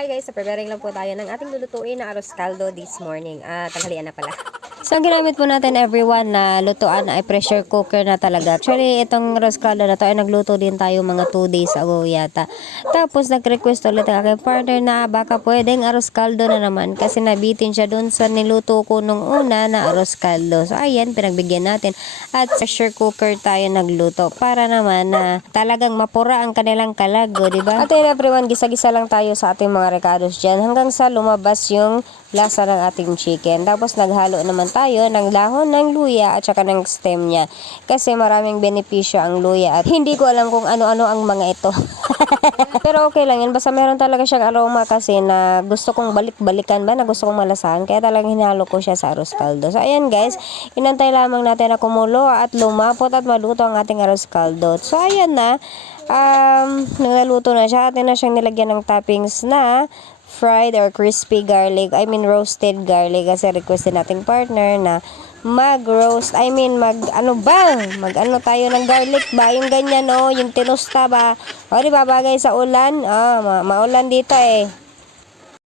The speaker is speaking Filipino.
Hi guys, so preparing lang po tayo ng ating lulutuin na arroz caldo this morning. Tanghalian na pala. So, ang ginamit po natin everyone na lutuan ay pressure cooker na talaga. Actually, itong arroz caldo na to ay nagluto din tayo mga 2 days ago yata. Tapos, nag-request ulit ang aking partner na baka pwedeng arroz caldo na naman kasi nabitin siya dun sa niluto ko nung una na arroz caldo. So, ayan, pinagbigyan natin. At pressure cooker tayo nagluto para naman na talagang mapura ang kanilang kalago, di ba? At yun everyone, gisa-gisa lang tayo sa ating mga recados dyan hanggang sa lumabas yung lasa ng ating chicken. Tapos naghalo naman tayo ng dahon ng luya at saka ng stem niya. Kasi maraming benepisyo ang luya at hindi ko alam kung ano-ano ang mga ito. Pero okay lang yun. Basta meron talaga siyang aroma kasi na gusto kong balik-balikan ba, na gusto kong malasahan. Kaya talagang hinalo ko siya sa arroz caldo. So ayan guys, inantay lamang natin na kumulo at lumapot at maluto ang ating arroz caldo. So ayan na. Naluto na siya. Atin na siyang nilagyan ng toppings na fried or crispy garlic. I mean roasted garlic kasi request din nating partner na mag-roast. I mean mag-ano tayo ng garlic ba? Yung ganyan yung tinusta ba? O di ba bagay sa ulan? Maulan dito eh.